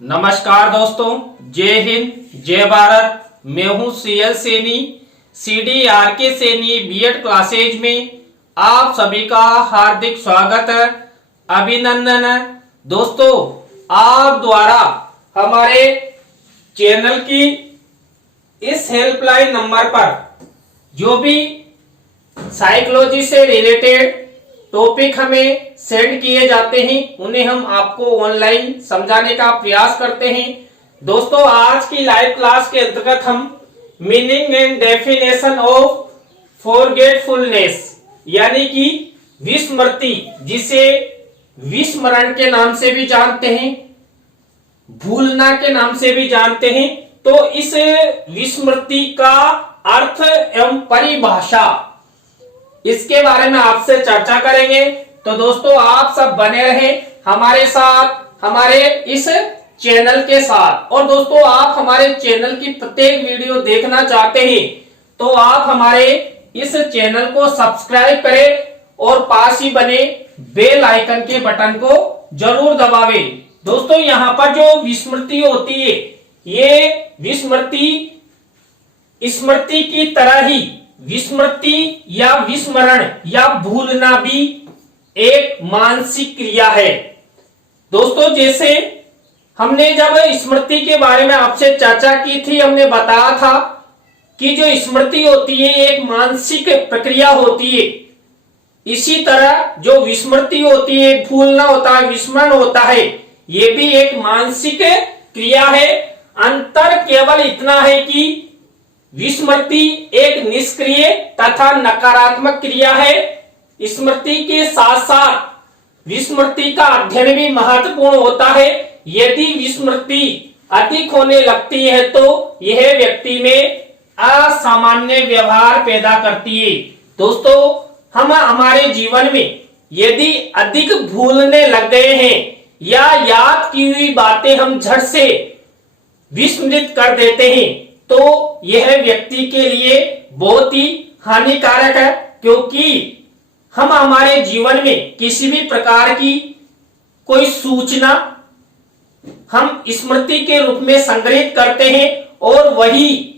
नमस्कार दोस्तों, जय हिंद जय भारत। मैं हूं CL Saini, CDRK Saini BEd classes में आप सभी का हार्दिक स्वागत है, अभिनंदन है। दोस्तों, आप द्वारा हमारे चैनल की इस हेल्पलाइन नंबर पर जो भी साइकोलॉजी से रिलेटेड टॉपिक हमें सेंड किए जाते हैं उन्हें हम आपको ऑनलाइन समझाने का प्रयास करते हैं। दोस्तों, आज की लाइव क्लास के अंतर्गत हम meaning and definition of forgetfulness यानी कि विस्मृति, जिसे विस्मरण के नाम से भी जानते हैं, भूलना के नाम से भी जानते हैं, तो इस विस्मृति का अर्थ एवं परिभाषा, इसके बारे में आपसे चर्चा करेंगे। तो दोस्तों, आप सब बने रहें हमारे साथ, हमारे इस चैनल के साथ। और दोस्तों, आप हमारे चैनल की प्रत्येक वीडियो देखना चाहते हैं तो आप हमारे इस चैनल को सब्सक्राइब करें और पास ही बने बेल आइकन के बटन को जरूर दबावें। दोस्तों, यहाँ पर जो विस्मृति होती है, ये विस्मृति स्मृति की तरह ही विस्मृति या विस्मरण या भूलना भी एक मानसिक क्रिया है। दोस्तों, जैसे हमने जब स्मृति के बारे में आपसे चर्चा की थी, हमने बताया था कि जो स्मृति होती है एक मानसिक प्रक्रिया होती है। इसी तरह जो विस्मृति होती है, भूलना होता है, विस्मरण होता है, ये भी एक मानसिक क्रिया है। अंतर केवल इतना है कि विस्मृति एक निष्क्रिय तथा नकारात्मक क्रिया है। स्मृति के साथ साथ विस्मृति का अध्ययन भी महत्वपूर्ण होता है। यदि विस्मृति अधिक होने लगती है तो यह व्यक्ति में असामान्य व्यवहार पैदा करती है। दोस्तों, हम हमारे जीवन में यदि अधिक भूलने लग गए हैं या याद की हुई बातें हम झट से विस्मृत कर देते हैं तो यह व्यक्ति के लिए बहुत ही हानिकारक है, क्योंकि हम हमारे जीवन में किसी भी प्रकार की कोई सूचना हम स्मृति के रूप में संग्रहित करते हैं और वही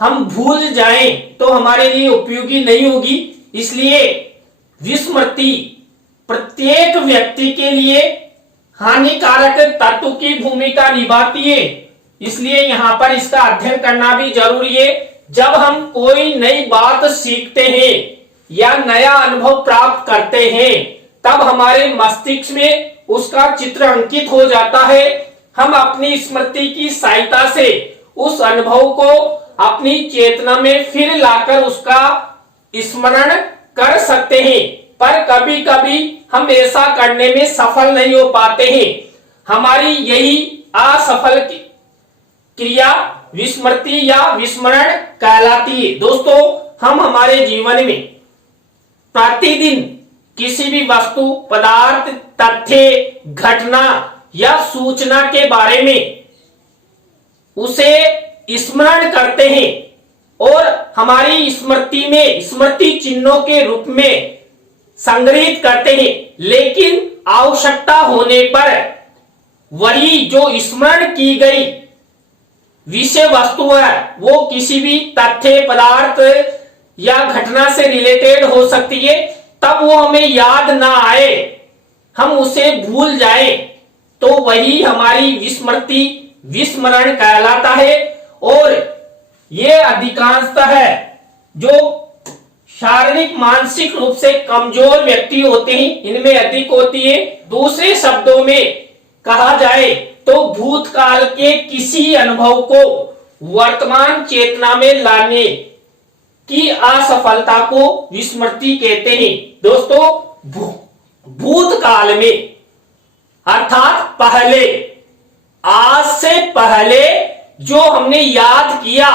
हम भूल जाएं तो हमारे लिए उपयोगी नहीं होगी। इसलिए विस्मृति प्रत्येक व्यक्ति के लिए हानिकारक तत्व की भूमिका निभाती है। इसलिए यहाँ पर इसका अध्ययन करना भी जरूरी है। जब हम कोई नई बात सीखते हैं या नया अनुभव प्राप्त करते हैं तब हमारे मस्तिष्क में उसका चित्र अंकित हो जाता है। हम अपनी स्मृति की सहायता से उस अनुभव को अपनी चेतना में फिर लाकर उसका स्मरण कर सकते हैं, पर कभी कभी हम ऐसा करने में सफल नहीं हो पाते हैं। हमारी यही असफल क्रिया विस्मृति या विस्मरण कहलाती है। दोस्तों, हम हमारे जीवन में प्रतिदिन किसी भी वस्तु, पदार्थ, तथ्य, घटना या सूचना के बारे में उसे स्मरण करते हैं और हमारी स्मृति में स्मृति चिन्हों के रूप में संग्रहित करते हैं। लेकिन आवश्यकता होने पर वही जो स्मरण की गई विषय वस्तु है वो किसी भी तथ्य, पदार्थ या घटना से रिलेटेड हो सकती है, तब वो हमें याद ना आए, हम उसे भूल जाएं, तो वही हमारी विस्मृति, विस्मरण कहलाता है। और ये अधिकांशतः जो शारीरिक मानसिक रूप से कमजोर व्यक्ति होते हैं इनमें अधिक होती है। दूसरे शब्दों में कहा जाए तो भूतकाल के किसी अनुभव को वर्तमान चेतना में लाने की असफलता को विस्मृति कहते हैं। दोस्तों, भूतकाल में अर्थात पहले, आज से पहले जो हमने याद किया,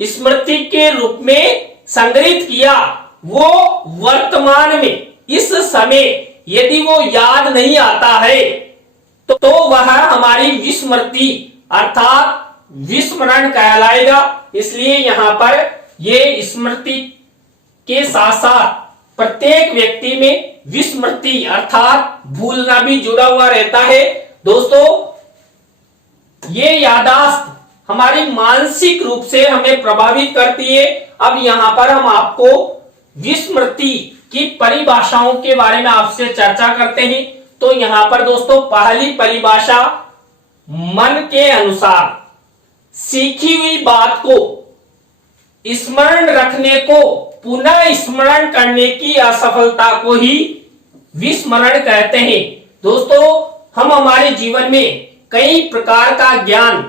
स्मृति के रूप में संग्रहित किया, वो वर्तमान में इस समय यदि वो याद नहीं आता है तो वह हमारी विस्मृति अर्थात विस्मरण कहलाएगा। इसलिए यहाँ पर ये स्मृति के साथ साथ प्रत्येक व्यक्ति में विस्मृति अर्थात भूलना भी जुड़ा हुआ रहता है। दोस्तों, ये यादाश्त हमारी मानसिक रूप से हमें प्रभावित करती है। अब यहाँ पर हम आपको विस्मृति की परिभाषाओं के बारे में आपसे चर्चा करते हैं। तो यहाँ पर दोस्तों पहली परिभाषा, मन के अनुसार सीखी हुई बात को स्मरण रखने को पुनः स्मरण करने की असफलता को ही विस्मरण कहते हैं। दोस्तों हम हमारे जीवन में कई प्रकार का ज्ञान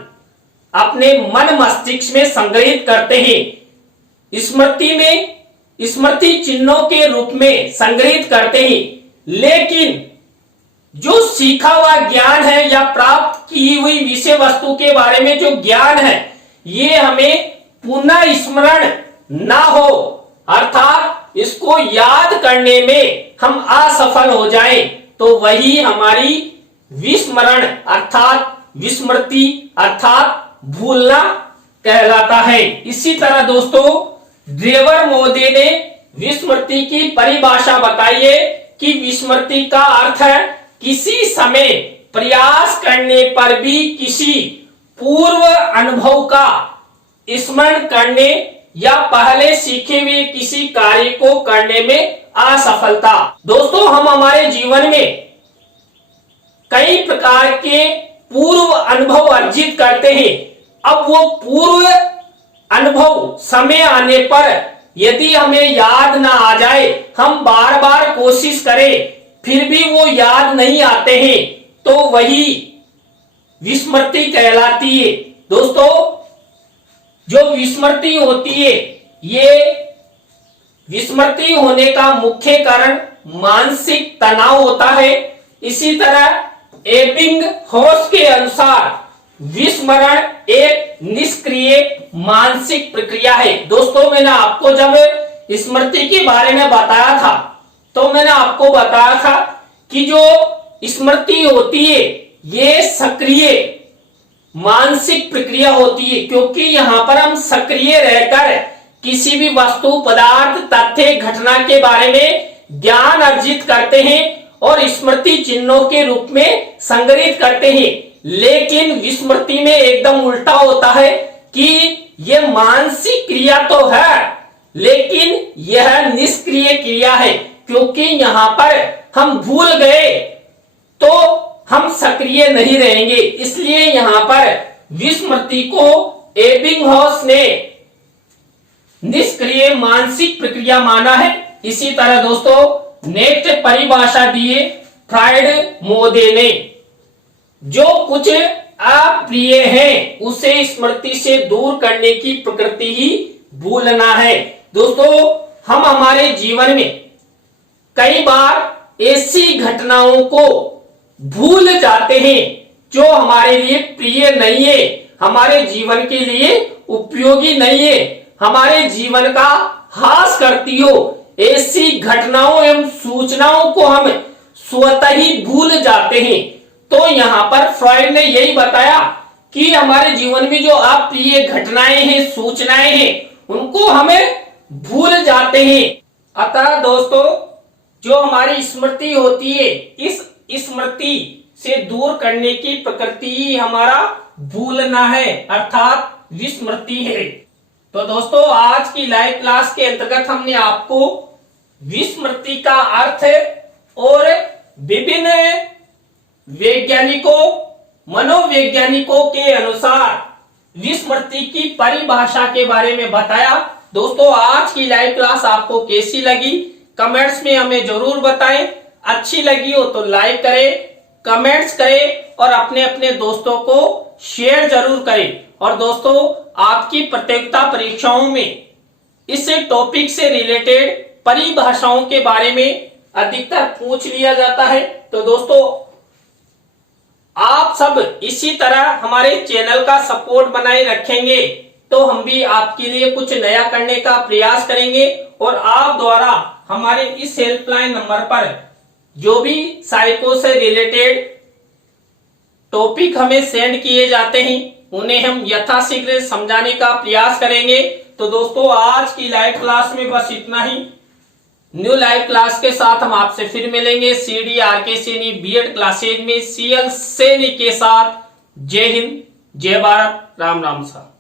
अपने मन मस्तिष्क में संग्रहित करते हैं, स्मृति चिन्हों के रूप में संग्रहित करते हैं, लेकिन जो सीखा हुआ ज्ञान है या प्राप्त की हुई विषय वस्तु के बारे में जो ज्ञान है, ये हमें पुनः स्मरण ना हो, अर्थात इसको याद करने में हम असफल हो जाएं, तो वही हमारी विस्मरण अर्थात विस्मृति अर्थात भूलना कहलाता है। इसी तरह दोस्तों ड्रेवर मोदी ने विस्मृति की परिभाषा बताई है कि विस्मृति का अर्थ है किसी समय प्रयास करने पर भी किसी पूर्व अनुभव का स्मरण करने या पहले सीखे हुए किसी कार्य को करने में असफलता। दोस्तों हम हमारे जीवन में कई प्रकार के पूर्व अनुभव अर्जित करते हैं। अब वो पूर्व अनुभव समय आने पर यदि हमें याद ना आ जाए, हम बार बार कोशिश करें फिर भी वो याद नहीं आते हैं, तो वही विस्मृति कहलाती है। दोस्तों जो विस्मृति होती है, ये विस्मृति होने का मुख्य कारण मानसिक तनाव होता है। इसी तरह एबिंगहॉस के अनुसार विस्मरण एक निष्क्रिय मानसिक प्रक्रिया है। दोस्तों मैंने आपको जब स्मृति के बारे में बताया था, तो मैंने आपको बताया था कि जो स्मृति होती है ये सक्रिय मानसिक प्रक्रिया होती है, क्योंकि यहाँ पर हम सक्रिय रहकर किसी भी वस्तु पदार्थ तथ्य घटना के बारे में ज्ञान अर्जित करते हैं और स्मृति चिन्हों के रूप में संग्रहित करते हैं। लेकिन विस्मृति में एकदम उल्टा होता है कि यह मानसिक क्रिया तो है, लेकिन यह निष्क्रिय क्रिया है, क्योंकि यहाँ पर हम भूल गए तो हम सक्रिय नहीं रहेंगे। इसलिए यहाँ पर विस्मृति को एबिंगहॉस ने निष्क्रिय मानसिक प्रक्रिया माना है। इसी तरह दोस्तों नेक्स्ट परिभाषा दिए फ्रायड मोदे ने, जो कुछ अप्रिय है उसे स्मृति से दूर करने की प्रकृति ही भूलना है। दोस्तों हम हमारे जीवन में कई बार ऐसी घटनाओं को भूल जाते हैं जो हमारे लिए प्रिय नहीं है, हमारे जीवन के लिए उपयोगी नहीं है, हमारे जीवन का हास करती हो। ऐसी घटनाओं एवं सूचनाओं को हम स्वतः ही भूल जाते हैं। तो यहाँ पर फ्रॉइड ने यही बताया कि हमारे जीवन में जो अप्रिय घटनाएं हैं, सूचनाएं हैं, उनको हमें भूल जाते हैं। अतः दोस्तों जो हमारी स्मृति होती है, इस स्मृति से दूर करने की प्रकृति ही हमारा भूलना है अर्थात विस्मृति है। तो दोस्तों आज की लाइव क्लास के अंतर्गत हमने आपको विस्मृति का अर्थ और विभिन्न वैज्ञानिकों मनोवैज्ञानिकों के अनुसार विस्मृति की परिभाषा के बारे में बताया। दोस्तों आज की लाइव क्लास आपको कैसी लगी कमेंट्स में हमें जरूर बताएं। अच्छी लगी हो तो लाइक करें, कमेंट्स करें और अपने अपने दोस्तों को शेयर जरूर करें। और दोस्तों आपकी प्रतियोगिता परीक्षाओं में इस टॉपिक से रिलेटेड परिभाषाओं के बारे में अधिकतर पूछ लिया जाता है। तो दोस्तों आप सब इसी तरह हमारे चैनल का सपोर्ट बनाए रखेंगे तो हम भी आपके लिए कुछ नया करने का प्रयास करेंगे। और आप द्वारा हमारे इस हेल्पलाइन नंबर पर जो भी साइको से रिलेटेड टॉपिक हमें सेंड किए जाते हैं उन्हें हम यथाशीघ्र समझाने का प्रयास करेंगे। तो दोस्तों आज की लाइव क्लास में बस इतना ही। न्यू लाइव क्लास के साथ हम आपसे फिर मिलेंगे CDRK सैनी बीएड क्लासेज में CL सैनी के साथ। जय हिंद, जय भारत, राम राम सा।